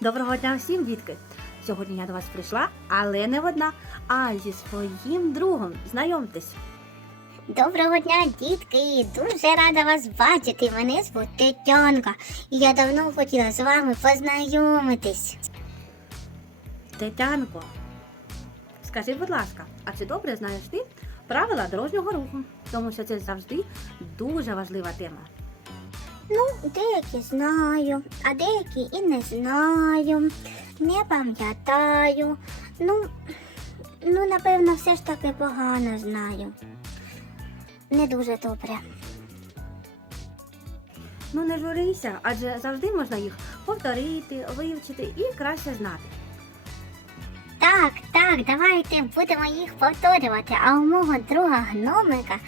Доброго дня всім, дітки! Сьогодні я до вас прийшла, але не одна, а зі своїм другом. Знайомтесь. Доброго дня, дітки! Дуже рада вас бачити. Мене звуть Тетянка. І я давно хотіла з вами познайомитись. Тетянко, скажи, будь ласка, а чи добре знаєш ти правила дорожнього руху? Тому що це завжди дуже важлива тема. Ну, деякі знаю, а деякі і не знаю. Не пам'ятаю. Ну, ну, напевно, все ж таки погано знаю. Не дуже добре. Ну не журися, адже завжди можна їх повторити, вивчити і краще знати. Так, так, давайте будемо їх повторювати. А у мого друга гномика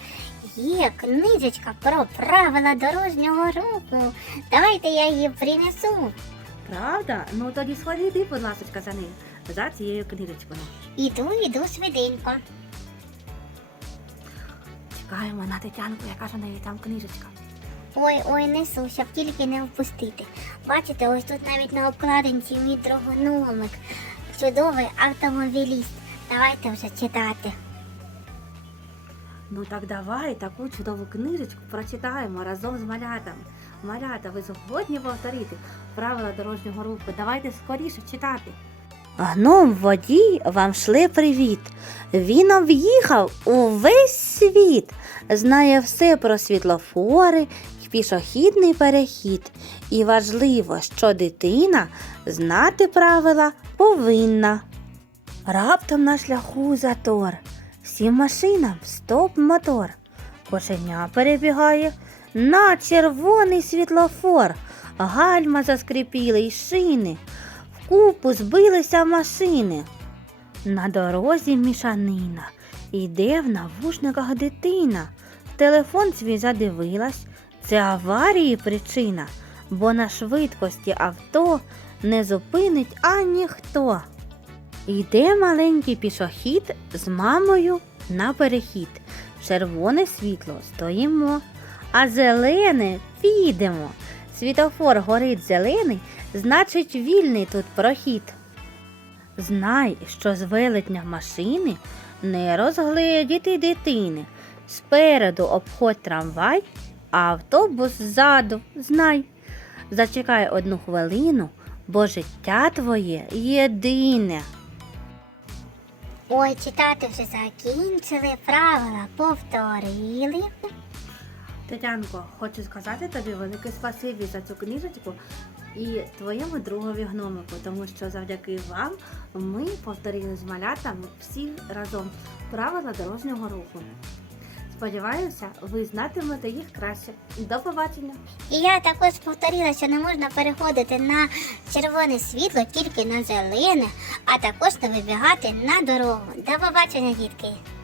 є книжечка про правила дорожнього руху. Давайте я її принесу. Правда? Ну тоді сходи йди, будь ласка, за нею, за цією книжечкою. Іду, іду швиденько. Чекаємо на Тетянку, яка ж у неї там книжечка. Ой, ой, несу, щоб тільки не впустити. Бачите, ось тут навіть на обкладинці мій другономик. Чудовий автомобіліст. Давайте вже читати. Ну так давай таку чудову книжечку прочитаємо разом з малятами. Малята, ви згодні повторити правила дорожнього руху. Давайте скоріше читати. Гном водій вам шле привіт. Він об'їхав увесь світ, знає все про світлофори й пішохідний перехід. І важливо, що дитина знати правила повинна. Раптом на шляху затор. Всім машинам стоп мотор. Кошеня перебігає на червоний світлофор. Гальма заскрипіли й шини. Вкупу збилися машини. На дорозі мішанина. Іде в навушниках дитина. Телефон свій задивилась. Це аварії причина, бо на швидкості авто не зупинить аніхто. Йде маленький пішохід з мамою на перехід. Червоне світло стоїмо, а зелене підемо. Світофор горить зелений, значить вільний тут прохід. Знай, що з велетня машини не розгледіти дитини. Спереду обходь трамвай, а автобус ззаду знай. Зачекай одну хвилину, бо життя твоє єдине. Ой, читати вже закінчили, правила повторили. Тетянко, хочу сказати тобі велике спасибі за цю книжечку і твоєму другові гномику, тому що завдяки вам ми повторили з малятами всі разом правила дорожнього руху. Сподіваюся, ви знатимете їх краще. До побачення! І я також повторила, що не можна переходити на червоне світло, тільки на зелене, а також не вибігати на дорогу. До побачення, дітки!